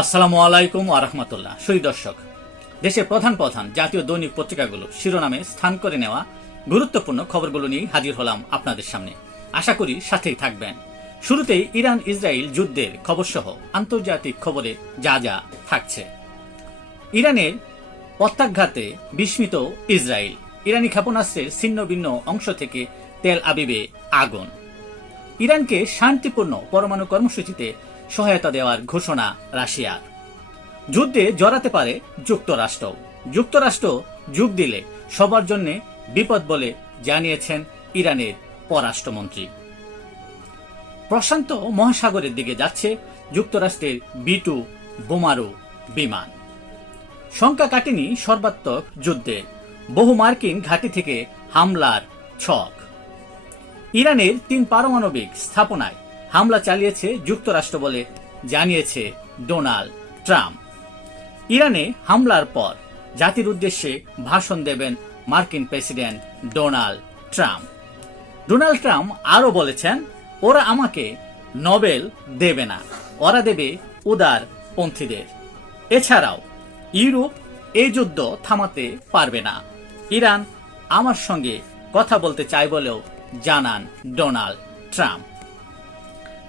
আসসালামু আলাইকুম আরহামতুল্লাহ সুই দর্শক, দেশের প্রধান প্রধান জাতীয় দৈনিক পত্রিকাগুলো শিরোনামে স্থান করে নেওয়া গুরুত্বপূর্ণ খবরগুলো নিয়ে হাজির হলাম আপনাদের সামনে। আশা করি সাথেই থাকবেন। শুরুতেই ইরান ইসরায়েল যুদ্ধের খবর সহ আন্তর্জাতিক খবরে যা যা থাকছে। ইরানের প্রত্যাঘাতে বিস্মিত ইসরায়েল। ইরানি ক্ষেপণাস্ত্রের ছিন্ন ভিন্ন অংশ থেকে তেল আবিবে আগুন। ইরানকে শান্তিপূর্ণ পরমাণু কর্মসূচিতে সহায়তা দেওয়ার ঘোষণা রাশিয়ার। যুদ্ধে জড়াতে পারে যুক্তরাষ্ট্র। যুক্তরাষ্ট্র যোগ দিলে সবার জন্য বিপদ বলে জানিয়েছেন ইরানের পররাষ্ট্রমন্ত্রী। প্রশান্ত মহাসাগরের দিকে যাচ্ছে যুক্তরাষ্ট্রের বি টু বোমারু বিমান। শঙ্কা কাটেনি সর্বাত্মক যুদ্ধে। বহু মার্কিন ঘাঁটি থেকে হামলার ছক। ইরানের তিন পারমাণবিক স্থাপনায় হামলা চালিয়েছে যুক্তরাষ্ট্র বলে জানিয়েছে ডোনাল্ড ট্রাম্প। ইরানে হামলার পর জাতির উদ্দেশ্যে ভাষণ দেবেন মার্কিন president Donald Trump. Donald Trump আরও বলেছেন, ওরা আমাকে নোবেল দেবে না, ওরা দেবে উদার পন্থীদের এছাড়াও, ইউরোপ এই যুদ্ধ থামাতে পারবে না। ইরান আমার সঙ্গে কথা বলতে চায় বলেও জানান ডোনাল্ড ট্রাম্প।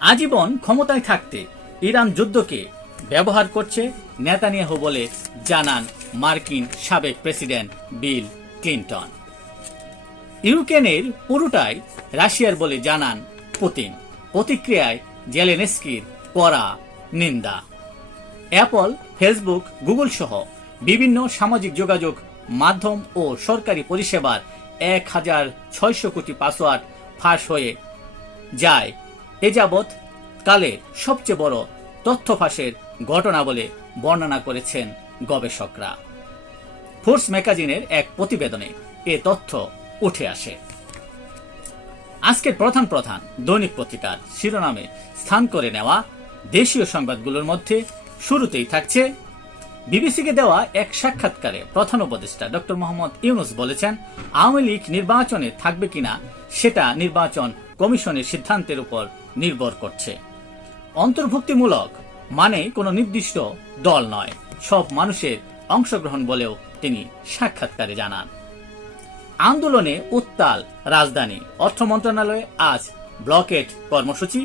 আজীবন ক্ষমতায় থাকতে ইরান যুদ্ধকে ব্যবহার করছে নেতানিয়াহু বলে জানান মার্কিন সাবেক প্রেসিডেন্ট বিল ক্লিন্টন। ইউক্রেনের পুরোটাই রাশিয়ার বলে জানান পুতিন। প্রতিক্রিয়ায় জেলেনেস্কির কড়া নিন্দা। অ্যাপল, ফেসবুক, গুগল সহ বিভিন্ন সামাজিক যোগাযোগ মাধ্যম ও সরকারি পরিষেবার এক হাজার ছয়শো কোটি পাসওয়ার্ড ফাঁস হয়ে যায় এ যাবৎ কালের সবচেয়ে বড় তথ্য ফাঁসের ঘটনা বলে বর্ণনা করেছেন গবেষকরা। ফোর্স ম্যাগাজিনের এক প্রতিবেদনে এ তথ্য উঠে আসে। আজকের প্রধান প্রধান দৈনিক পত্রিকার শিরোনামে স্থান করে নেওয়া দেশীয় সংবাদগুলোর মধ্যে শুরুতেই থাকছে, বিবিসিকে দেওয়া এক সাক্ষাৎকারে প্রধান উপদেষ্টা ডক্টর মোহাম্মদ ইউনুস বলেছেন, আওয়ামী লীগ নির্বাচনে থাকবে কিনা সেটা নির্বাচন কমিশনের সিদ্ধান্তের উপর নির্ভর করছে। অন্তর্ভুক্তিমূলক মানে কোনো নির্দিষ্ট দল নয়, সব মানুষের অংশগ্রহণ বলেও তিনি সাক্ষাৎকারে জানান। আন্দোলনে উত্তাল রাজধানী অর্থ মন্ত্রণালয়ে আজ ব্লকেট কর্মসূচি,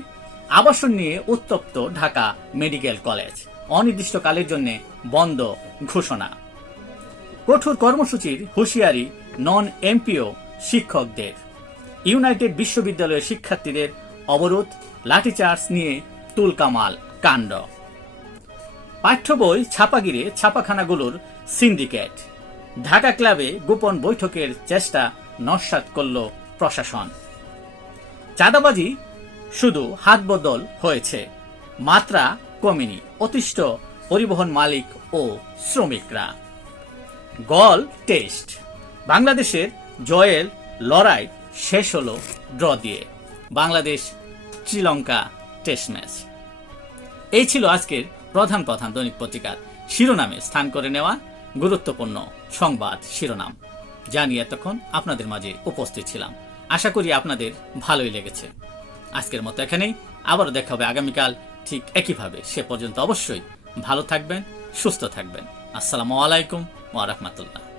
আবাসন নিয়ে উত্তপ্ত ঢাকা মেডিকেল কলেজ, অনির্দিষ্টকালের জন্য বন্ধ ঘোষণা। কঠোর কর্মসূচির হুঁশিয়ারি নন এমপিও শিক্ষকদের। ইউনাইটেড বিশ্ববিদ্যালয়ের শিক্ষার্থীদের অবরোধ, লাঠিচার্জ নিয়ে তুলকামাল কাণ্ড। পাঠ্য বই ছাপাগিরে ছাপাখানাগুলোর সিন্ডিকেট। ঢাকা ক্লাবে গোপন বৈঠকের চেষ্টা নস্বাত করল প্রশাসন। চাঁদাবাজি শুধু হাত বদল হয়েছে, মাত্রা কমেনি, অতিষ্ঠ পরিবহন মালিক ও শ্রমিকরা। Galle test. বাংলাদেশের জয়ের লড়াই শেষ হলো ড্র দিয়ে। Bangladesh, Sri Lanka, test match. এই ছিল আজকের প্রধান প্রধান দৈনিক পত্রিকার শিরোনামে স্থান করে নেওয়া গুরুত্বপূর্ণ সংবাদ শিরোনাম। যা নিয়ে এতক্ষণ আপনাদের মাঝে উপস্থিত ছিলাম। আশা করি আপনাদের ভালোই লেগেছে। আজকের মতো এখানেই। আবারও দেখা হবে আগামীকাল। ঠিক একইভাবে সে পর্যন্ত অবশ্যই ভালো থাকবেন, সুস্থ থাকবেন। আসসালামু আলাইকুম ওয়া রাহমাতুল্লাহ।